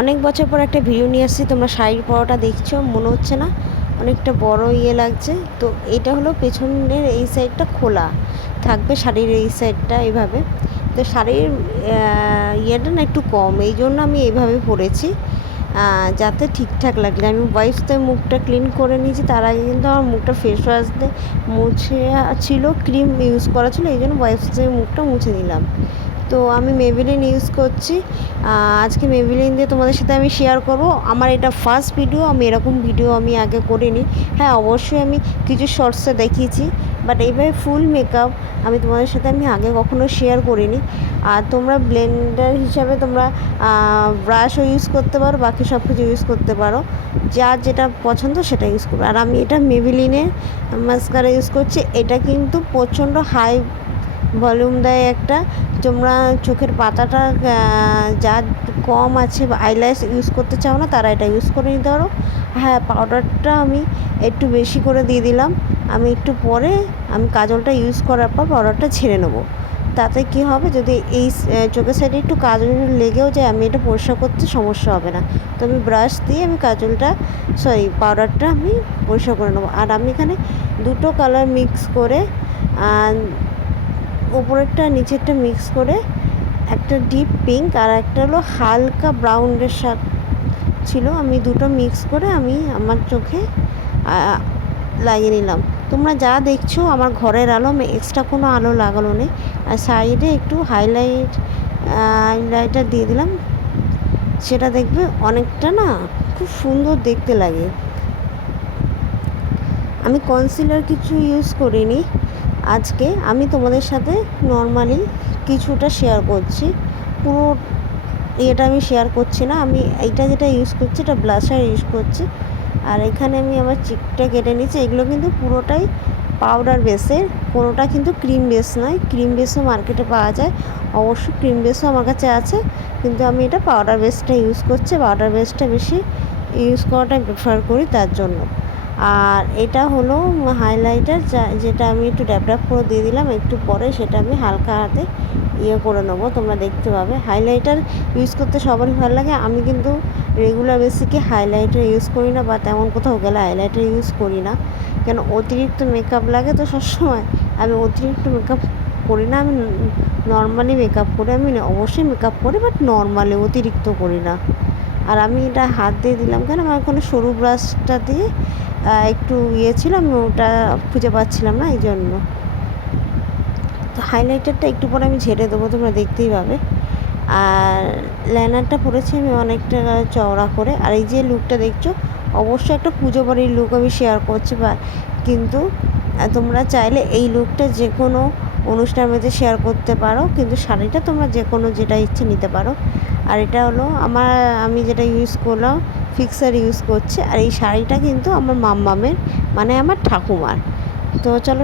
অনেক বছর পর একটা ভিডিও নিয়ে আসছি। তোমরা শাড়ির পরোটা দেখছো, মনে হচ্ছে না অনেকটা বড় লাগছে? তো এটা হলো পেছনের এই সাইডটা খোলা থাকবে, শাড়ির এই সাইডটা এইভাবে। তো শাড়ির ইয়েটা না একটু কম, এই জন্য আমি এইভাবে পরেছি যাতে ঠিকঠাক লাগলে। আমি ওয়াইফসতে মুখটা ক্লিন করে নিয়েছি, তার আগে কিন্তু আমার মুখটা ফেস ওয়াশ দিয়ে মুছে ছিল, ক্রিম ইউজ করা ছিল, এই জন্য ওয়াইফসতে মুখটা মুছে নিলাম। তো আমি মেবিলিন ইউজ করছি। আজকে মেবিলিন দিয়ে তোমাদের সাথে আমি শেয়ার করব। আমার এটা ফার্স্ট ভিডিও, আমি এরকম ভিডিও আমি আগে করিনি। হ্যাঁ, অবশ্যই আমি কিছু শর্টসে দেখিয়েছি, বাট এইভাবে ফুল মেকআপ আমি তোমাদের সাথে আমি আগে কখনো শেয়ার করিনি। আর তোমরা ব্লেন্ডার হিসাবে তোমরা ব্রাশও ইউজ করতে পারো, বাকি সব কিছু ইউজ করতে পারো, যার যেটা পছন্দ সেটা ইউজ করবে। আর আমি এটা মেবিলিনের মাস্কারা ইউজ করছি। এটা কিন্তু প্রচণ্ড হাই ভলিউম দেয় একটা। তোমরা চোখের পাতাটা যার কম আছে বা আইল্যাশ ইউজ করতে চাও না, তারা এটা ইউজ করে নিতে পারো। হ্যাঁ, পাউডারটা আমি একটু বেশি করে দিয়ে দিলাম। আমি একটু পরে আমি কাজলটা ইউজ করার পর পাউডারটা ছেড়ে নেবো। তাতে কি হবে, যদি এই চোখের সাইডে একটু কাজল লেগেও যায়, আমি এটা পরিষ্কার করতে সমস্যা হবে না। তো আমি ব্রাশ দিয়ে আমি কাজলটা পাউডারটা আমি পরিষ্কার করে নেবো। আর আমি এখানে দুটো কালার মিক্স করে ওপরেরটা নিচেরটা মিক্স করে, একটা ডিপ পিঙ্ক আর একটা হলো হালকা ব্রাউনের সাথে ছিল, আমি দুটো মিক্স করে আমি আমার চোখে লাগিয়ে নিলাম। তোমরা যা দেখছো আমার ঘরের আলো, আমি এক্সট্রা কোনো আলো লাগানো নেই। আর সাইডে একটু হাইলাইটার দিয়ে দিলাম, সেটা দেখবে অনেকটা না খুব সুন্দর দেখতে লাগে। আমি কনসিলার কিছু ইউজ করিনি আজকে, আমি তোমাদের সাথে নর্মালি কিছুটা শেয়ার করছি, পুরো এটা আমি শেয়ার করছি না। আমি এইটা যেটা ইউজ করছি এটা ব্লাশার ইউজ করছি। আর এখানে আমি আমার চিকটা কেটে নিচ্ছি। এগুলো কিন্তু পুরোটাই পাউডার বেসের, কোনোটা কিন্তু ক্রিম বেস নয়। ক্রিম বেসও মার্কেটে পাওয়া যায়, অবশ্য ক্রিম বেসও আমার কাছে আছে, কিন্তু আমি এটা পাউডার বেসটা ইউজ করছি। পাউডার বেসটা বেশি ইউজ করাটাই প্রেফার করি তার জন্য। আর এটা হলো হাইলাইটার, যেটা আমি একটু ড্যাপ ড্যাপ করে দিয়ে দিলাম। একটু পরে সেটা আমি হালকা হাতে করে নেবো, তোমরা দেখতে পাবে। হাইলাইটার ইউজ করতে সবারই ভালো লাগে। আমি কিন্তু রেগুলার বেসিকে হাইলাইটার ইউজ করি না, বা তেমন কোথাও গেলে হাইলাইটার ইউজ করি না, কেন অতিরিক্ত মেকআপ লাগে তো সবসময়। আমি অতিরিক্ত মেকআপ করি না, আমি নর্মালি মেকআপ করি। আমি অবশ্যই মেকআপ করি, বাট নর্মালি, অতিরিক্ত করি না। আর আমি এটা হাত দিয়ে দিলাম কেন, আমার ওখানে সরু ব্রাশটা দিয়ে একটু ছিল, আমি ওটা খুঁজে পাচ্ছিলাম না, এই জন্য। তো হাইলাইটারটা একটু পরে আমি ঝেড়ে দেবো, তোমরা দেখতেই পাবে। আর লাইনারটা পরেছি আমি অনেকটা চওড়া করে। আর এই যে লুকটা দেখছো, অবশ্যই একটা পুজো বাড়ির লুক আমি শেয়ার করছি, বা কিন্তু তোমরা চাইলে এই লুকটা যে কোনো অনুষ্ঠানের মধ্যে শেয়ার করতে পারো, কিন্তু শাড়িটা তোমরা যে কোনো যেটা ইচ্ছে নিতে পারো। আর এটা হলো আমি যেটা ইউজ করলাম, ফিক্সার ইউজ করছি। আর এই শাড়িটা কিন্তু আমার মাম্মামের, মানে আমার ঠাকুমার। তো চলো।